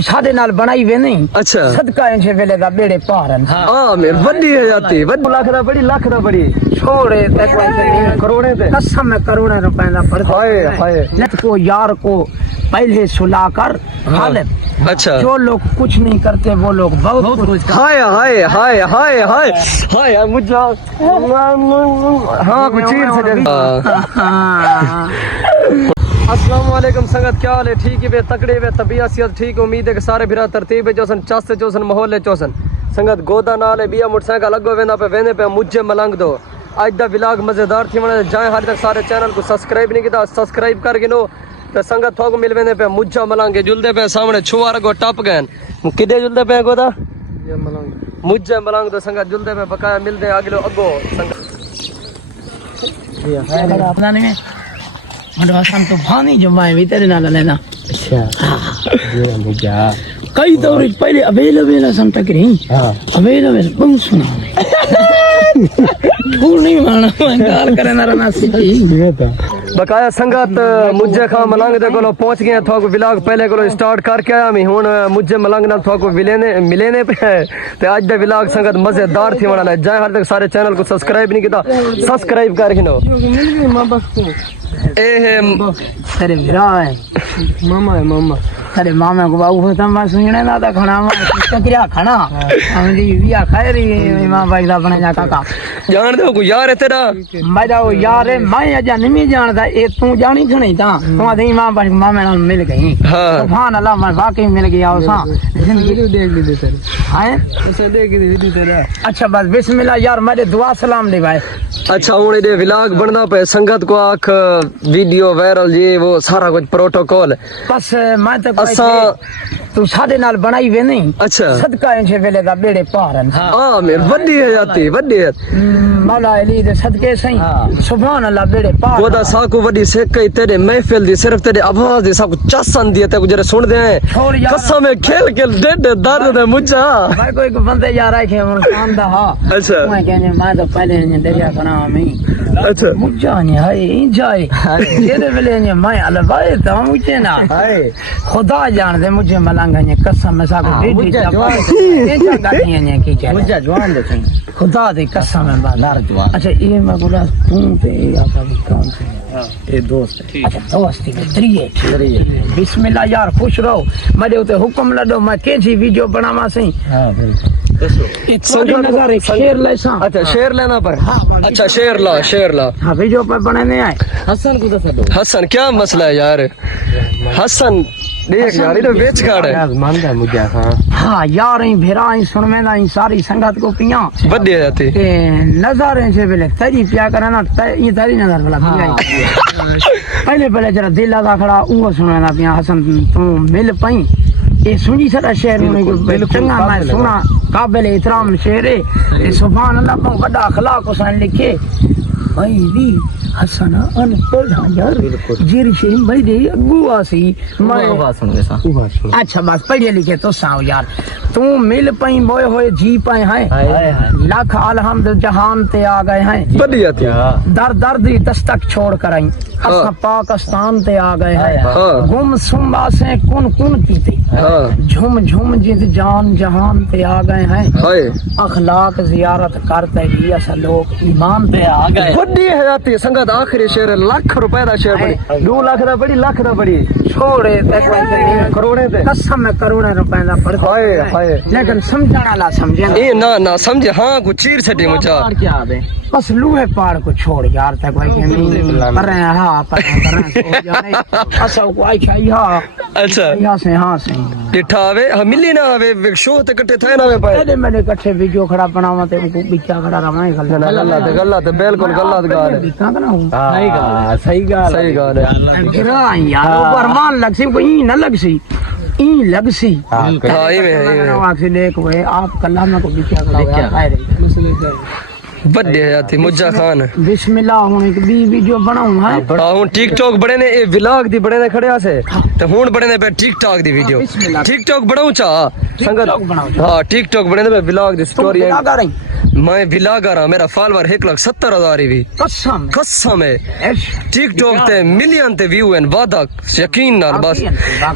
साडे नाल बनाई वे नहीं। अच्छा सदका इंचे वेले दा बेड़े पारन। हां मेर वड्डी है जाती वड्डी लाख दा बड़ी छोड़े ते कोई नहीं करोड़े ते कसम में करोड़ों रुपए दा पड़ हाय हाय नत को यार को पहले सुला कर हालत। अच्छा जो लोग कुछ नहीं करते वो लोग बहुत कुछ हाय हाय हाय हाय हाय हाय मुझे हाँ कुछ चीज से अस्सलाम वालेकुम संगत क्या हाल है ठीक है वे तकड़े वे तबीयत सेहत ठीक उम्मीद है कि सारे बिरा तरतीब चौसन चस्ते चौसन माहौल चौसन संगत गोदा नाल है बिया मोटरसाइकिल अगो वेंदा पे वेंदे पे मुझे मलंग दो आज दा व्लॉग मजेदार थी वने जाए हाल तक सारे चैनल को सब्सक्राइब नहीं किया सब्सक्राइब कर गिनो तो संगत थोक मिल वेंदे पे मुझे मलंग जुलदे पे सामने छुआर गो टप गए किदे जुलदे पे गोदा मुझे मलंग तो संगत जुलदे पे बकाया मिलदे अगलो अगो संगत अपना नहीं मंडवा शाम तो भानी जो मैं भी तेरे नाल लेना। अच्छा ये मुझे कई दौर पहले अवेलेबल सम तक रही। हां अवेलेबल बहुत सुना फूल नहीं मारना मैं गाल करे ना रहना सीधी बकाया संगत मुझे खा मलंग दे कोलो पहुंच गए थोक व्लॉग पहले कोलो स्टार्ट करके आया मैं हुन मुझे मलंग नाल थोक मिलेने पे ते आज दे व्लॉग संगत मजेदार थी वाला जाए हर तक सारे चैनल को सब्सक्राइब नहीं किया सब्सक्राइब कर गिनो ए है तेरे विरा है मामा है मामा तेरे मामा को बाबू होता मैं सुनने ना था खाना मैं क्या खाना हम दी बिया खाए रही मां भाई दा बने जा काका जान दो को यार है तेरा मेरा वो यार है मैं अजा नहीं जानदा ए तू जानी थनी ता तू आदमी मां भाई मामा नाल मिल गई। हां सुभान अल्लाह मैं वाकई मिल गया उसा जिंदगी देख ली तेरे हैं उसे देख ली वीडियो तेरा। अच्छा बस बिस्मिल्लाह यार मेरे दुआ सलाम दे भाई। अच्छा हुन दे व्लॉग बनना पे संगत को आख वीडियो वायरल ये वो सारा कुछ प्रोटोकॉल बस मैं तो असा तू साडे नाल बनाई वे नहीं। अच्छा सदका इंचे वेले दा बेड़े पारन। हां मेर वड्डी है जाती वड्डी है मौला अली दे सदके सही सुभान अल्लाह बेड़े पार गोदा साको वड्डी से कई तेरे महफिल दी सिर्फ तेरे आवाज दी सब चसन दी ते जरे सुन दे कसम है खेल के डेड दर्द दे मुझा भाई कोई बंदे यार है के मन काम दा। हां अच्छा मैं कहने मैं तो पहले ने दरिया कना में अच्छा मुझा ने हाय इन जाए तेरे वेले ने मैं अलवाए तो मुझे ना हाय खुदा जान दे मुझे मलंगा ने कसम में साको डेडी जवान ने की चले मुझे जवान दे खुदा दे कसम में बाजार जवान। अच्छा ये मैं बोला तू पे आपका कौन से ये दोस्त है। अच्छा दोस्त है तरीए बिस्मिल्लाह यार खुश रहो मेरे उते हुक्म लडो मैं कैसी वीडियो बनावा सही। हां नजारे शेर लेसा। अच्छा शेर लेना पर अच्छा शेर ला हां वीडियो पे बनाने आए हसन को दस दो हसन क्या मसला है यार हसन देख यार ये तो बेच काट है मानदा मुझे। हां यार ई भेरा ई सुनवे ना ई सारी संगत को पिया बदे जाती के नजारे से पहले तेरी प्या करना ये तेरी नजर वाला पिया पहले जरा दिल लगा खड़ा वो सुनवे ना पिया हसन तू मिल पई ये सुनी सदा शेर में चंगा मैं सुना काबिल एहतराम शेर है सुभान अल्लाह को बड़ा अखलाक हुसैन लिखे भाई भी हसन अन पढ़ा यार जीर से भाई दे अगुआ सी मैं बात सुन सा। अच्छा बस पढ़े लिखे तो साओ यार तू मिल पई बोए होए जी पाए हैं लाख अलहमद जहान ते आ गए हैं बढ़िया थी दर दर्द ही दस्तक छोड़ कर आई असा पाकिस्तान ते आ गए हैं गुम सुम्बा से कुन कीते झुम झुम जित जान जहान ते आ गए हैं अखलाक जियारत करते ही असा लोग ईमान ते आ गए। बड़ी है जाती संगत आखिरी शेर लाख रुपए दा शेर बड़ी 2 लाख दा बड़ी लाख दा बड़ी छोड़े ते कोई करोड़े ते कसम में करोड़ों रुपए दा पड़ हाय हाय लेकिन समझना ला समझे ए ना समझे। हां कुछ चीर छटे मुझा क्या बे बस लूहे पार को छोड़ यार तक भाई के नहीं कर रहे हैं। हां पर सो जाने असो को आई छाई। हां अच्छा यहां से डिठा आवे हम मिली ना आवे शो ते कट्ठे थे ना वे पाए पहले मैंने इकट्ठे वीडियो खड़ा बनावा ते उनको बिचा खड़ा रहा है गलत बिल्कुल गलत गाल है सही गाल है गिरा यार बरमान लग सी कोई न लग सी ई लग सी। हां ई में आखिर देख वे आप कल्ला में को बिचा खड़ा हुआ है बड़े जाती मुझा खान बिस्मिल्लाह हुन एक बी वीडियो बनाऊं है हुन टिकटॉक बड़े ने ए व्लॉग दी बड़े ने खड़े से ते हुन बड़े ने पे टिकटॉक दी वीडियो टिकटॉक बनाऊं चा संगत। हां टिकटॉक बड़े ने पे व्लॉग दी स्टोरी है میں ولاگر ہاں میرا فالوور 1,70,000 بھی قسم قسم ہے ایش ٹک ٹاک تے ملین تے ویو ہیں وعدہ یقین نال بس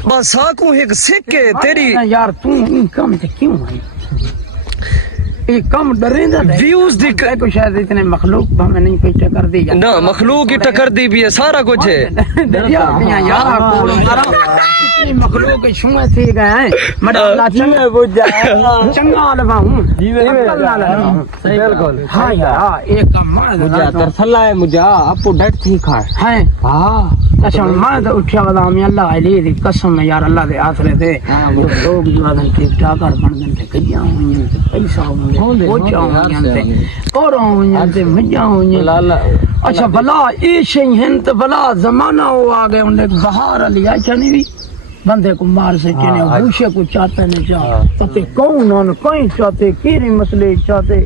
بس ہاکو ایک سکے تیری یار تو ان کم تے کیوں ہے یہ کم ڈریندا ہے ویوز دی کو شاید اتنے مخلوق ہمیں نہیں کوئی ٹکر دی نہ مخلوق کی ٹکر دی بھی ہے سارا کچھ ہے دریا پیاں یار کو مارا اتنی مخلوق شویں تھی گئے ہیں مڑا اللہ چنگا بوجا چنگا لگاؤں بالکل ہاں یار ایک کم مار مجھے ترسلا ہے مجھے اپو ڈٹ تھی کھا ہے ہاں اچھا میں تو اٹھیا ودا میں اللہ علی دی قسم ہے یار اللہ دے آسرے تے لوگ جو آدم ٹھیک ٹھاک کر بن گئے تے کجا ہوئیں تے پیسہ ہوئیں پوچھا ہوئیں تے اور ہوئیں تے مجا ہوئیں اچھا بلا اے شئی ہیں تے بلا زمانہ ہو آ گئے انہیں بہار علی اچھا نہیں بھی بندے کو مار سے چنے بوشے کو چاہتے نہیں چاہتے پتے کون ان کہیں چاہتے کیری مسئلے چاہتے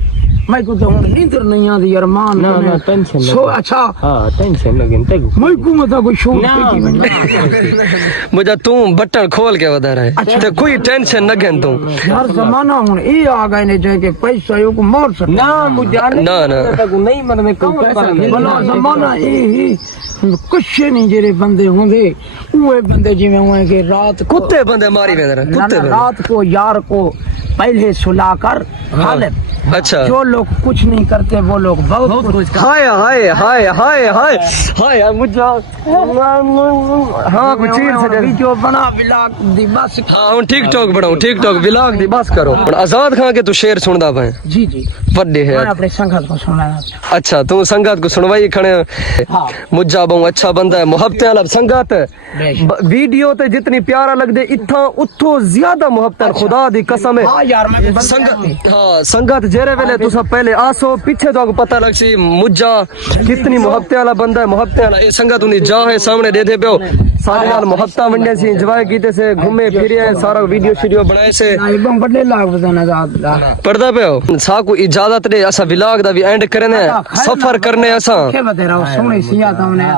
میں کو تو نیندر نہیں آتی یار مان نہ ٹینشن سو اچھا ہاں ٹینشن لگن تے میں کو متا کوئی شوق مجھے تو بٹن کھول کے بتا رہا ہے تے کوئی ٹینشن نہ گن تو ہر زمانہ ہن اے آ گئے نے جو کہ پیسہ یو کو مار سکتا نہ مجھے نہیں من میں کوئی پیسہ بلا زمانہ اے کچھ نہیں جڑے بندے ہوندے اوے بندے جویں ہوئے کہ رات کو کتے بندے ماری ویندے کتے بندے رات کو یار کو پہلے سلا کر غالب اچھا جو لوگ کچھ نہیں کرتے وہ لوگ بہت کچھ ہائے ہائے ہائے ہائے ہائے ہائے مجھے ہاں کچھ چیز سے ویڈیو بنا ولاگ دی بس ہاں ٹک ٹاک بناؤ ٹک ٹاک ولاگ دی بس کرو آزاد خان کے تو شعر سندا پے جی جی وڈے ہے میں اپنے سنگت کو سنانا اچھا تو سنگت کو سنوائی کھڑے ہاں مجھا بہت اچھا بندہ ہے محبت والا سنگت ویڈیو تے جتنی پیارا لگ دے اتھا اتھو زیادہ محبت خدا دی قسم ہے ہاں یار میں سنگت ہاں سنگت جیرے ویلے تو سب پہلے آسو پیچھے تو پتہ لگ سی مجھا کتنی محبت والا بندہ ہے محبت والا یہ سنگت انہیں جا ہے سامنے دے دے پیو سارے نال محبتاں ونڈے سی انجوائے کیتے سے گھومے پھرے سارا ویڈیو شیڈیو بنائے سے ایبم بڑے لاگ بتانا ذات پڑھدا پیو سا کو اجازت دے اسا ولاگ دا بھی اینڈ کرنے سفر کرنے اسا کہ بتا رہا سونے سیا تھا نے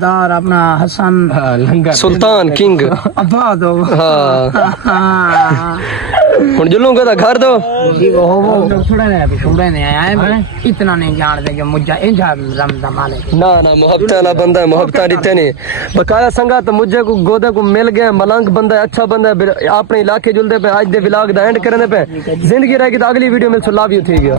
دار اپنا حسن سلطان کنگ ابا دو ہاں ہن جلوں دا گھر دو جی وہ تھوڑا نے آیا ہے اتنا نہیں جان دے کہ مجھے انجا رمضان مالک نہ نہ محبت والا بندہ ہے محبت دیتے نہیں بقایا سنگا تو مجھے کو گودے کو مل گیا ملنگ بندہ ہے اچھا بندہ ہے اپنے علاقے جلدے پہ آج دے ولاگ دا اینڈ کرنے پہ زندگی رہے گی تو اگلی ویڈیو میں سو لو یو تھی گیا